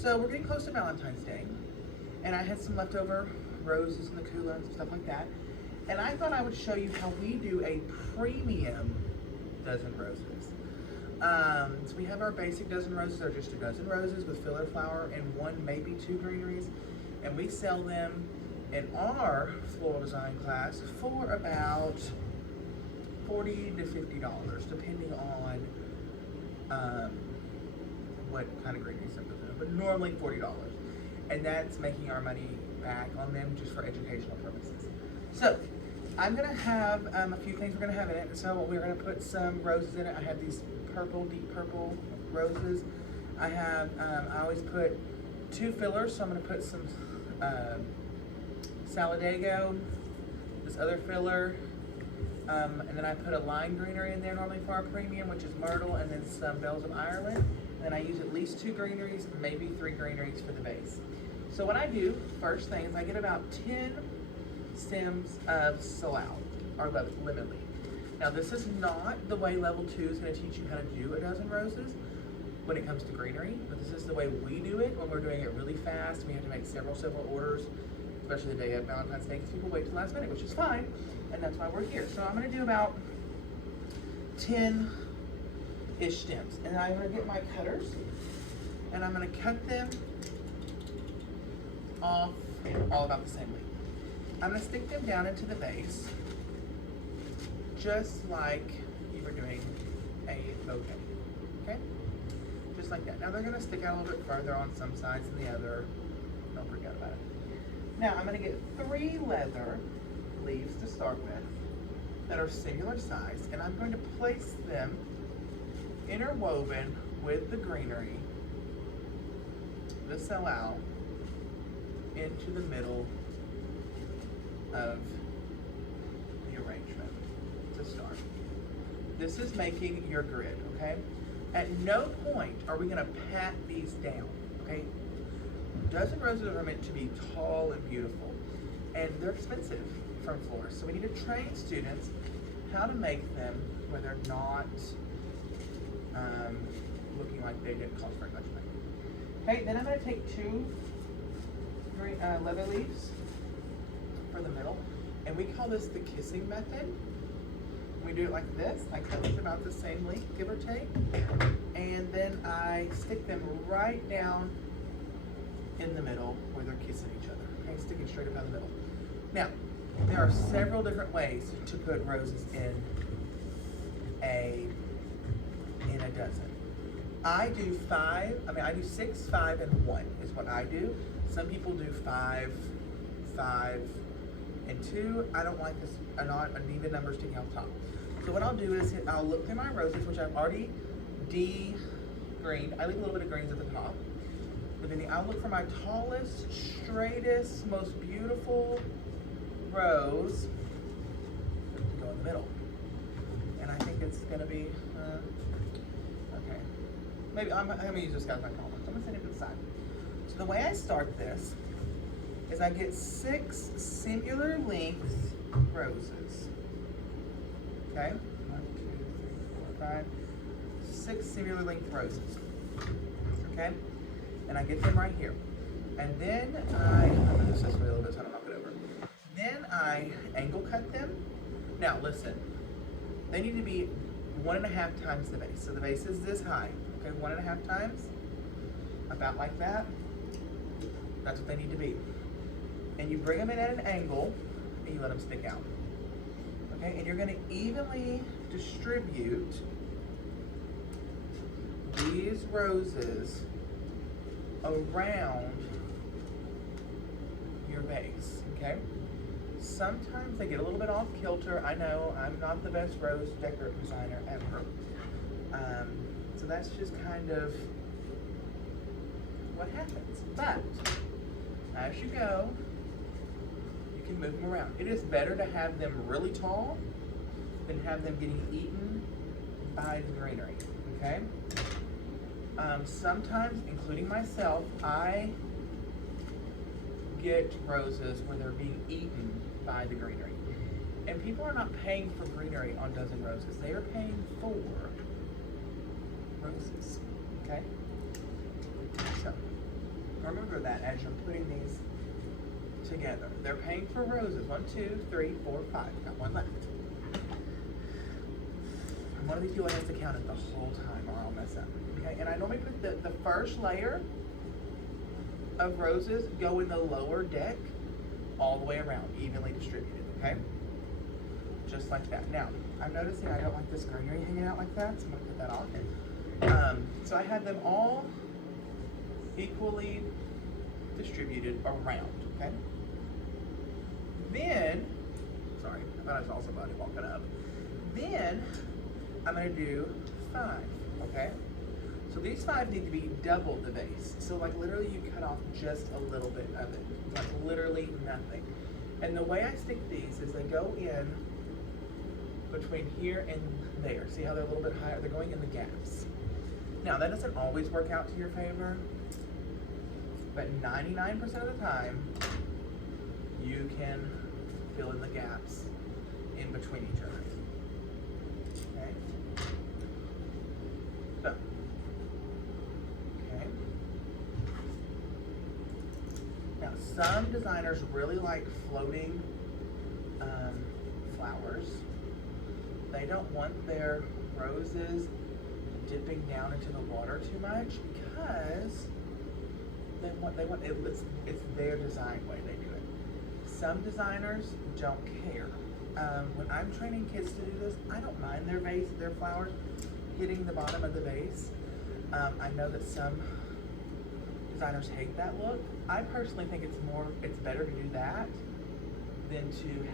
So we're getting close to Valentine's Day, and I had some leftover roses in the cooler and stuff like that. And I thought I would show you how we do a premium dozen roses. So we have our basic dozen roses. They're just a dozen roses with filler flower and one, maybe two greeneries. And we sell them in our floral design class for about $40 to $50, depending on what kind of greeneries they're putting in, but normally $40. And that's making our money back on them just for educational purposes. So I'm gonna have a few things we're gonna have in it. So we're gonna put some roses in it. I have these purple, deep purple roses. I have, I always put two fillers, so I'm gonna put some Solidago, this other filler, and then I put a lime greenery in there normally for our premium, which is myrtle, and then some bells of Ireland. And then I use at least two greeneries, maybe three greeneries for the base. So what I do, first thing, is I get about 10 stems of Salal, or lemon leaf. Now this is not the way level 2 is going to teach you how to do a dozen roses when it comes to greenery, but this is the way we do it when we're doing it really fast. We have to make several orders, especially the day of Valentine's Day, because people wait till the last minute, which is fine, and that's why we're here. So I'm going to do about 10-ish stems, and I'm going to get my cutters, and I'm going to cut them off all about the same length. I'm going to stick them down into the vase, just like you were doing a bouquet, okay? Just like that. Now they're going to stick out a little bit further on some sides than the other. Don't forget about it. Now I'm going to get 3 leather leaves to start with that are singular size, and I'm going to place them interwoven with the greenery, the Salal, into the middle of the arrangement to start. This is making your grid, okay? At no point are we gonna pat these down, okay? Dozen roses are meant to be tall and beautiful, and they're expensive from florists. So we need to train students how to make them where they're not looking like they didn't cost very much money. Okay, then I'm gonna take 2 leather leaves for the middle, and we call this the kissing method. We do it like this. I cut these about the same length, give or take, and then I stick them right down in the middle where they're kissing each other. Okay, sticking straight up down the middle. Now, there are several different ways to put roses in a dozen. I do 6, 5, and 1 is what I do. Some people do 5, 5, and 2. I don't like this an even number sticking out top. So what I'll do is I'll look through my roses, which I've already de-greened. I leave a little bit of greens at the top. But then I'll look for my tallest, straightest, most beautiful rose to go in the middle. And I think it's gonna be, okay. Maybe I'm gonna use this guy as my color. So I'm gonna set it to the side. So the way I start this is I get 6 singular length roses. Okay? 1, 2, 3, 4, 5. 6 singular length roses. Okay? And I get them right here. And then I'm gonna do this way a little bit so I don't knock it over. Then I angle cut them. Now listen, they need to be 1.5 times the base. So the base is this high. Okay, 1.5 times, about like that. That's what they need to be. And you bring them in at an angle, and you let them stick out. Okay, and you're gonna evenly distribute these roses around your base, okay? Sometimes they get a little bit off kilter. I know I'm not the best rose decorative designer ever. So that's just kind of what happens. But as you go, you can move them around. It is better to have them really tall than have them getting eaten by the greenery, okay? Sometimes, including myself, I get roses where they're being eaten by the greenery. And people are not paying for greenery on dozen roses. They are paying for roses, okay? So, remember that as you're putting these together. They're paying for roses. 1, 2, 3, 4, 5. Got one left. And one of these people has to count it the whole time or I'll mess up. Okay, and I normally put the first layer of roses go in the lower deck all the way around, evenly distributed, okay? Just like that. Now, I'm noticing I don't like this greenery hanging out like that, so I'm gonna put that off. So I had them all equally distributed around, okay? Then, sorry, I thought I saw somebody walking up. Then, I'm gonna do 5, okay? So these 5 need to be double the base. So like literally you cut off just a little bit of it, like literally nothing. And the way I stick these is they go in between here and there. See how they're a little bit higher? They're going in the gaps. Now that doesn't always work out to your favor, but 99% of the time, you can fill in the gaps in between each other. Okay? So, okay. Now some designers really like floating flowers. They don't want their roses dipping down into the water too much because it's their design way they do it. Some designers don't care. When I'm training kids to do this, I don't mind their flowers hitting the bottom of the vase. I know that some designers hate that look. I personally think it's better to do that than to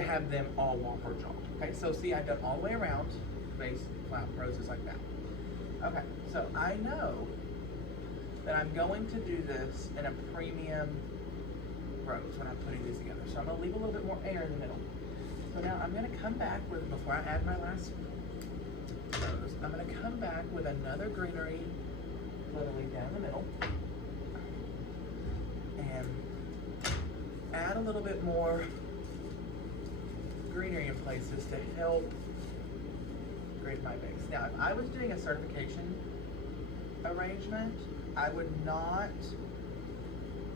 have them all whopper jaw. Okay, so see, I've done all the way around vase roses like that. Okay, so I know that I'm going to do this in a premium rose when I'm putting these together. So I'm gonna leave a little bit more air in the middle. So now I'm gonna come back with, before I add my last rose, I'm gonna come back with another greenery literally down the middle and add a little bit more greenery in places to help grade my base. Now, if I was doing a certification arrangement, I would not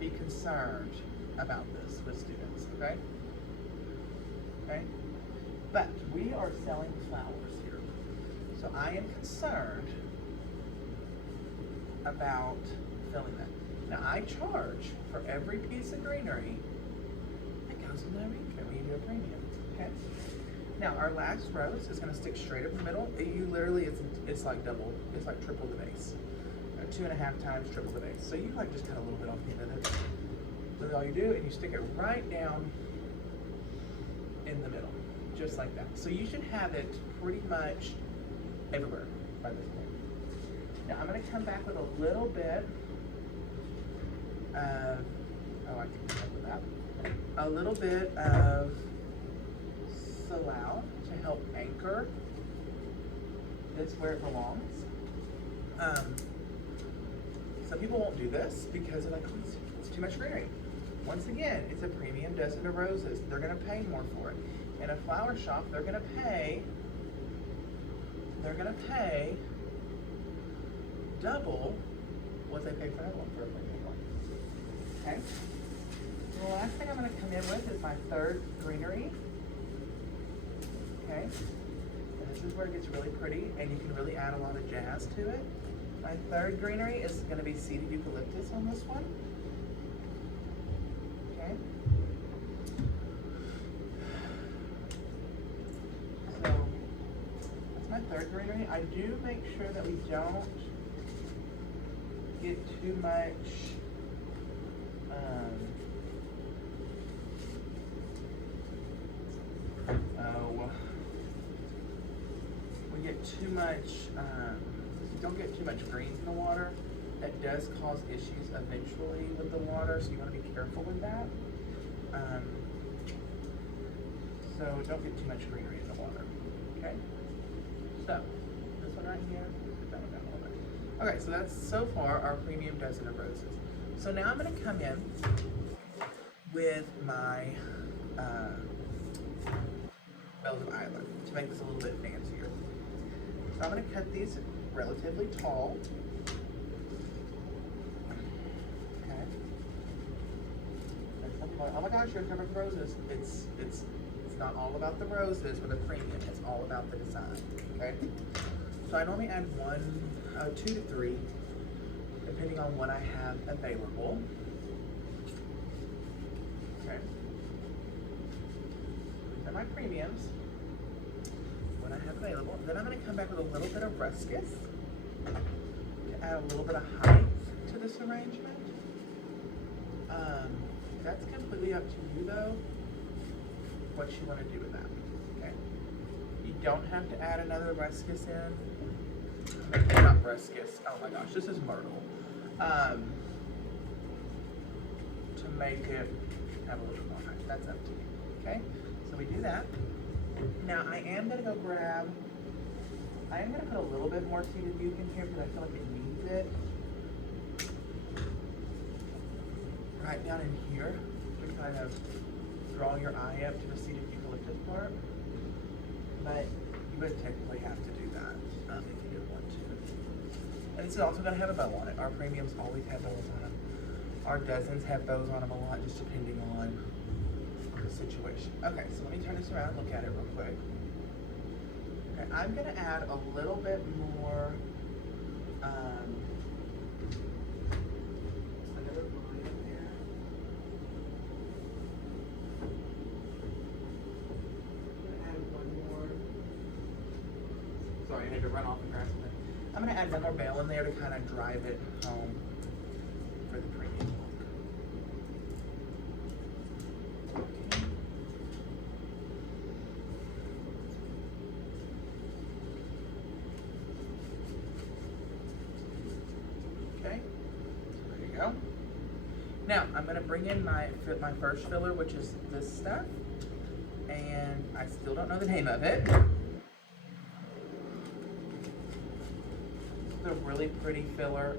be concerned about this with students, okay? Okay? But we are selling flowers here. So I am concerned about filling that. Now, I charge for every piece of greenery that goes in the arrangement when you do a premium, okay? Now, our last rose is gonna stick straight up the middle. It's like double, it's like triple the base. 2.5 times triple the base. So you like just cut a little bit off the end of it. That's all you do, and you stick it right down in the middle, just like that. So you should have it pretty much everywhere by this point. Now I'm gonna come back with a little bit of, oh, I can come up with that. A little bit of Salal to help anchor this where it belongs. Some people won't do this because they're like, oh, it's too much greenery. Once again, it's a premium dozen of roses. They're gonna pay more for it. In a flower shop, they're gonna pay double what they pay for that one for a premium one. Okay? The last thing I'm gonna come in with is my third greenery. Okay? And this is where it gets really pretty and you can really add a lot of jazz to it. My third greenery is going to be seeded eucalyptus on this one. Okay. So that's my third greenery. I do make sure that we don't get too much don't get too much greens in the water. That does cause issues eventually with the water, so you want to be careful with that. So don't get too much greenery in the water, okay? So, this one right here, put that one down a little bit. Okay, so that's so far our premium dozen of roses. So now I'm going to come in with my Bells of Ireland to make this a little bit fancier. So So I'm gonna cut these relatively tall. Okay. And some people are like, oh my gosh, you're covered with roses. It's not all about the roses with a premium. It's all about the design. Okay. So I normally add 2 to 3, depending on what I have available. Okay. These are my premiums. What I have available. Then I'm going to come back with a little bit of ruscus to add a little bit of height to this arrangement. That's completely up to you though, what you want to do with that. Okay. You don't have to add another ruscus in. Not ruscus. Oh my gosh, this is myrtle. To make it have a little bit more height. That's up to you. Okay. So we do that. Now I am gonna go grab. I am gonna put a little bit more seeded yucca in here because I feel like it needs it. Right down in here to kind of draw your eye up to the seeded eucalyptus part. But you would technically have to do that if you didn't want to. And this is also going to have a bow on it. Our premiums always have bows on them. Our dozens have bows on them a lot, just depending on the situation. Okay, so let me turn this around and look at it real quick. Okay, I'm going to add a little bit more another line in there. I'm going to add one more. Sorry, I had to run off and grab something. I'm going to add one more bale in there to kind of drive it home for the premium look. Okay, so there you go. Now, I'm going to bring in my first filler, which is this stuff, and I still don't know the name of it. A really pretty filler.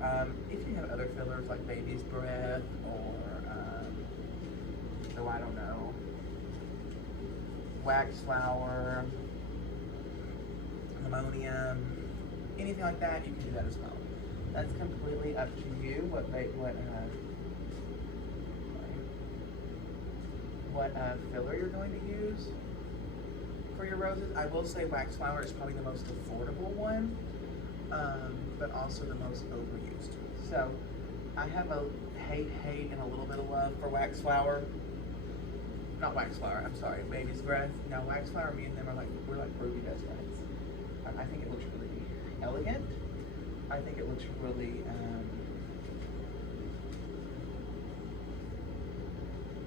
If you have other fillers like baby's breath or I don't know, wax flower, ammonium, anything like that, you can do that as well. That's completely up to you what filler you're going to use for your roses. I will say wax flower is probably the most affordable one. But also the most overused. So I have a hate, and a little bit of love for wax flower. Not wax flower, I'm sorry, baby's breath. Now wax flower, me and them we're like Ruby best friends. I think it looks really elegant. I think it looks really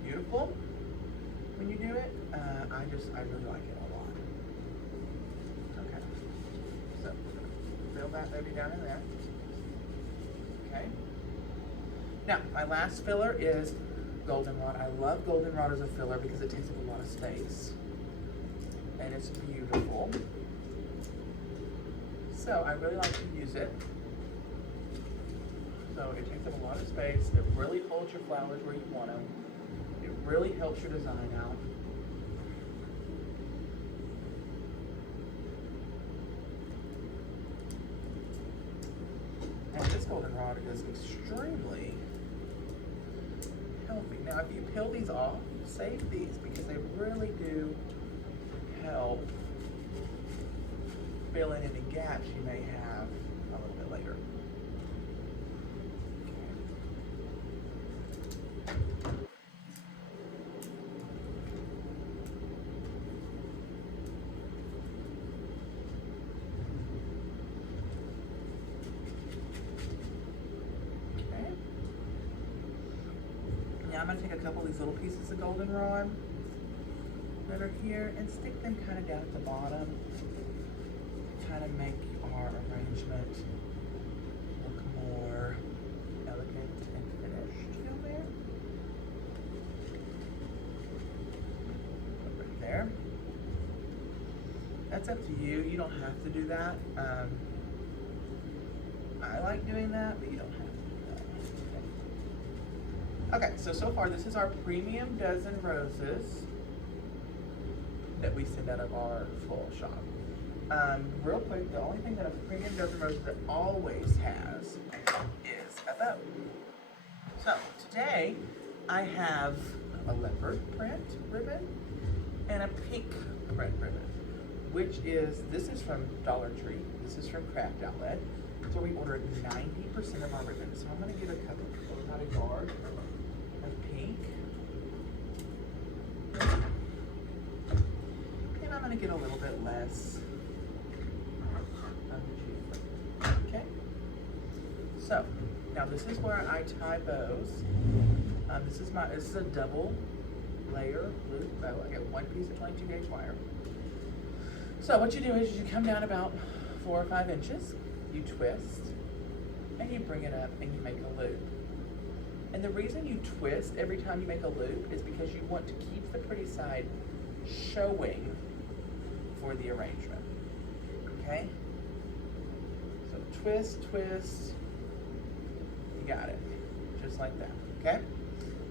beautiful when you do it. I really like it a lot. Okay, so fill that baby down in there. Okay. Now, my last filler is goldenrod. I love goldenrod as a filler because it takes up a lot of space. And it's beautiful. So I really like to use it. So it takes up a lot of space. It really holds your flowers where you want them. It really helps your design out. Goldenrod is extremely healthy. Now, if you peel these off, save these because they really do help fill in any gaps you may have a little bit later. Now I'm going to take a couple of these little pieces of goldenrod that are here and stick them kind of down at the bottom to kind of make our arrangement look more elegant and finished down there. Right there. That's up to you. You don't have to do that. I like doing that, but you don't have to. Okay, so far this is our premium dozen roses that we send out of our full shop. Real quick, the only thing that a premium dozen roses that always has is a bow. So today I have a leopard print ribbon and a pink print ribbon, this is from Dollar Tree, this is from Craft Outlet. So we ordered 90% of our ribbons. So I'm gonna get a couple about a yard of pink. And I'm gonna get a little bit less of the jute. Okay? So, now this is where I tie bows. This is a double layer loop bow. I get one piece of 22 gauge wire. So what you do is you come down about 4 or 5 inches, you twist, and you bring it up and you make a loop. And the reason you twist every time you make a loop is because you want to keep the pretty side showing for the arrangement, okay? So twist, twist, you got it, just like that, okay?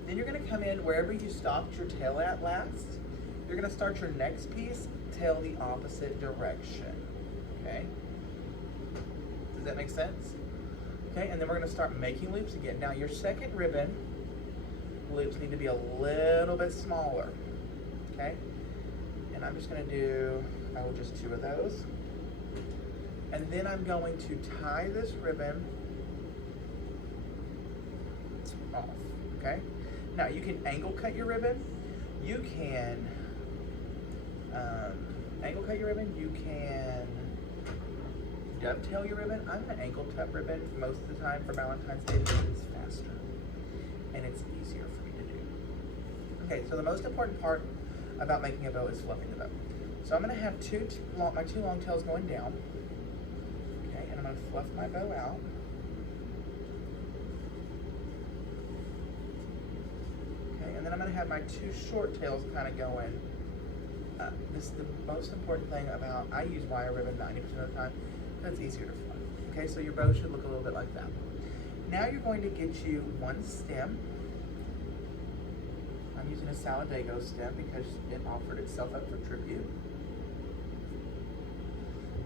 Then you're gonna come in wherever you stopped your tail at last, you're gonna start your next piece, tail the opposite direction, okay? Does that make sense? Okay, and then we're gonna start making loops again. Now your second ribbon loops need to be a little bit smaller, okay? And I'm just gonna do, just 2 of those. And then I'm going to tie this ribbon off, okay? Now you can angle cut your ribbon. You can angle cut your ribbon. You can dovetail your ribbon. I'm gonna angle cut ribbon most of the time for Valentine's Day because it's faster and it's easier for me to do. Okay, so the most important part about making a bow is fluffing the bow. So I'm gonna have my two long tails going down. Okay, and I'm gonna fluff my bow out. Okay, and then I'm gonna have my 2 short tails kind of going up. This is the most important thing about, I use wire ribbon 90% of the time, because it's easier to fluff. Okay, so your bow should look a little bit like that. Now you're going to get you 1 stem. I'm using a Solidago stem because it offered itself up for tribute.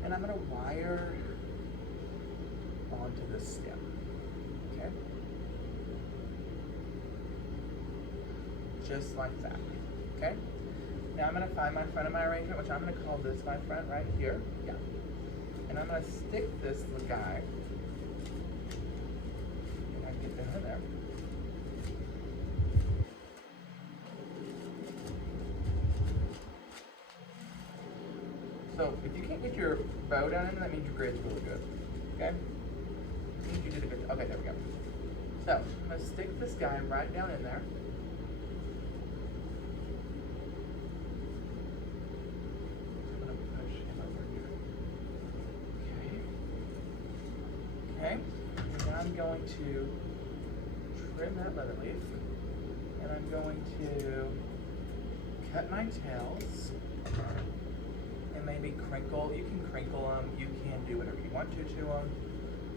And I'm gonna wire onto the stem, okay? Just like that, okay? Now I'm gonna find my front of my arrangement, which I'm gonna call this my front right here, yeah. And I'm gonna stick this little guy, and I get down in there. So if you can't get your bow down in, that means your grid's really good, okay? That means you did a good, okay, there we go. So I'm gonna stick this guy right down in there. I'm gonna push him over here. Okay. Okay, and then I'm going to trim that leather leaf, and I'm going to cut my tails. And maybe crinkle, you can crinkle them, you can do whatever you want to them.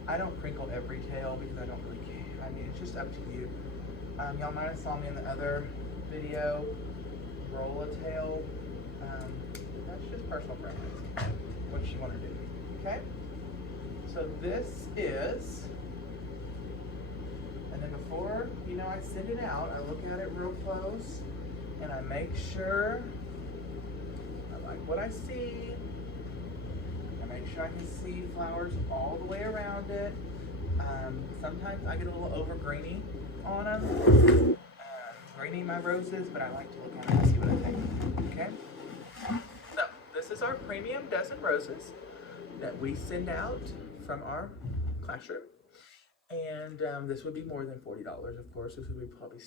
I don't crinkle every tail because I don't really care. I mean, it's just up to you. Y'all might have saw me in the other video, roll a tail. That's just personal preference, what you want to do, okay? So this is, and then before, I send it out, I look at it real close, and I make sure what I see. I make sure I can see flowers all the way around it. Sometimes I get a little over greeny on them, greening my roses, but I like to look at them and see what I think. Okay? So this is our premium dozen roses that we send out from our classroom. And this would be more than $40, of course. This would be probably $60.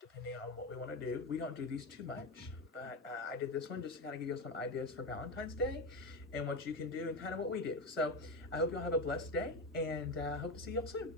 Depending on what we want to do. We don't do these too much, but I did this one just to kind of give you some ideas for Valentine's Day and what you can do and kind of what we do. So I hope y'all have a blessed day, and hope to see y'all soon.